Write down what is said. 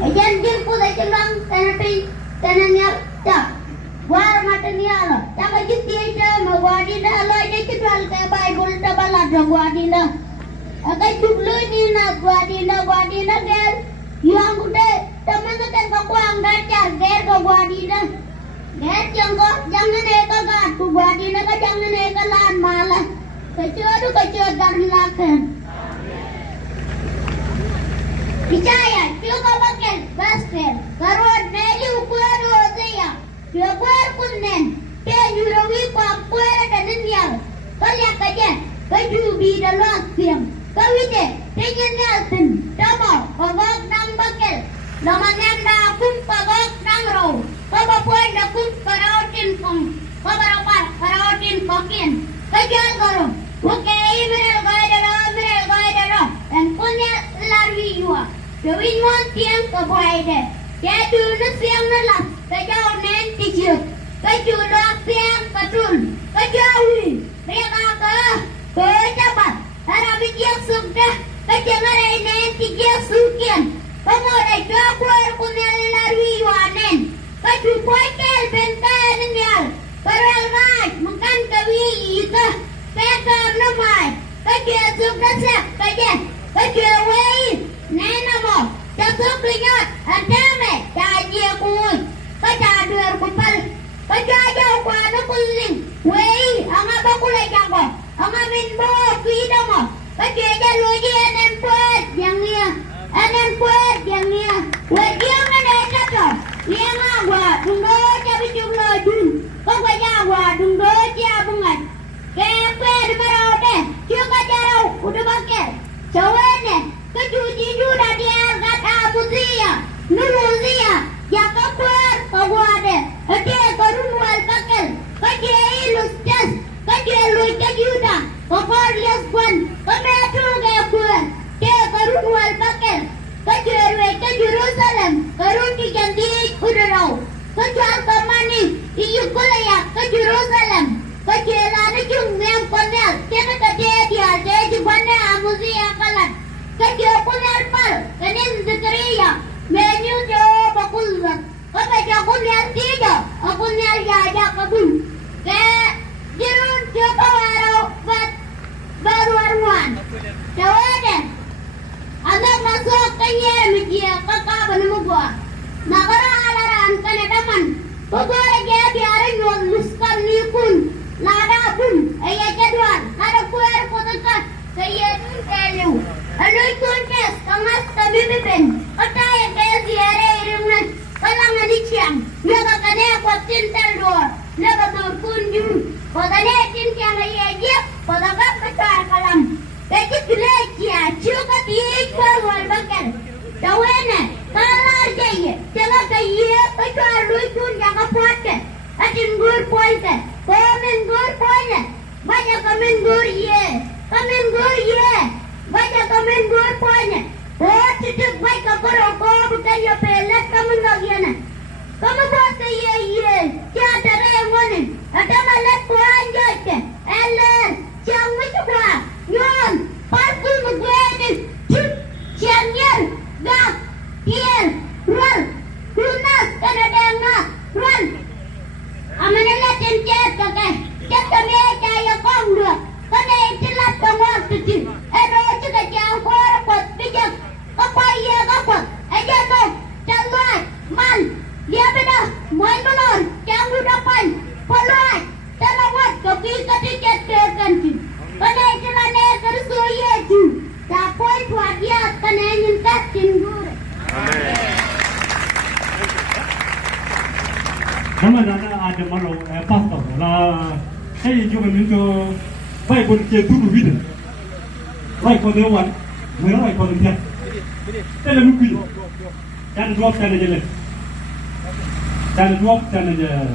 Ayan din po dahil lang tananyal tak. War matanyal. Taka jiti aja mawadi na alay na kidwal kaya Bible na balad na wadi na. Akay tublo ni na wadi na gel. Yang kude teman kan kakuang dacar gel ka wadi na. Gel jangan eka ka tu wadi na ka jangan eka lan malah. Kecil dari lakan. Percaya, juga pakai basket. Karun meli ukuran rozia. Dia kuar kunen. Dia nyurawi kuar dan nial. Kalian kaje, baju bida langsung. Kawite, tinggal nialten. Damo, pagok nang bakel. Lamangan kum pagok nang row. Kabapuan kum karautin pong. Karautin pokin. Kajal karo. Oke, merel gaidero. Dan punya larwi yua. Dawin mo tiang kabuayde. Kaya dulu siang nalas. Kajaw nen tijut. Kajulak siang katul. Kajawi. Kaya kaka. Kajabat. Harapit yang sukda. Kajangaray nen tijak sukian. Kamuray kapuar kunel larwi yuanen. Kajupoy kel bentayan nyal. Karal ngay. Makan kawi ika. Kaya kam namay. Kajia sukda sak. Kajia wey. Nena mo, jatuh keringat, antame, jajia kuy, kaca duar kupal, kaca jauh kuana kuling, wei, anga bakulai jago, anga minbo, kuida mo, kaca jalu je anem puat yang nia, wei dia mana jatuh, dia ngagwa, dungdo cabi jumlo jun, kau gua dungdo cia bungat, kepe di marode, juga jarau, udah bakal, cowoknya. Kecuci sudah diangkat abuzia, nuluzia, ya kapuar kabuade, dia kerunual pakel, kajia ilus jas, kajia lui kajuda, kapar lias kuan, kametu kapuar, dia kerunual pakel, kajia lui ke Jerusalem, kerun diganti udarau, kejual kemani, iyukulayak ke Jerusalem, kajia lari jung yang panel, dia dia jubana abuzia kalat. Kajia kunyal pal, kanin Zakaria, menu jo bakulwan. Kapaja kunyal tiga, kunyal jaja kabun. Ke jirun jo kawarau baru arwan. Jawade, anak masuk kanya media kakak gua. Nakara alaran kana daman. Pagore gaya biara nyol luskal nikun. Lada pun, ayah jadwal, lada kuar kotaka, kaya telu. Aloy kontes, kangas kabibipin, kataya kaya ziyare irimnan, kalangan dikyang, naga kane kwatin taldor, naga turkunjun, kodane tinkyang ayajip, kodagap katar kalam, kaya kilekya, chuka tiyik warwal bakal, tawene, kalar jaye, jaga kaya, kaya aloy kun jaga puate, atin gur poite, komen gur poite, banyak komen gur ye, baca komen gue punya. Oh, cucuk baik kau bukan ya pelet kamu bagian. Kamu buat iya. Siapa yang mana? Ada malah puan jodoh. Ellen, jangan coba. Nyon, palsu gue ni. Cuk, cianyer, gak, kian, run, lunas, kadang-kadang run. Amanlah cencet kakek. Cek kami caya kong dua. Kena itilat kamu tuju. Juga jauh korpot bijak. Kapaya kapot. Aja tu. Jalan. Man. Dia beda. Main belon. Jangan dapan. Peluat. Telawat. Kopi ketiket terganti. Kena itilatnya kersuya ju. Tapoi buat dia. Kena nyintat tinggur. Nama ada malu pastor. Lah. Saya juga minta. Baik pun kita dulu video. Baik pun dewan, mereka baik pun dia. Kita mungkin. Jangan drop jangan jalan. Jangan drop jangan jalan.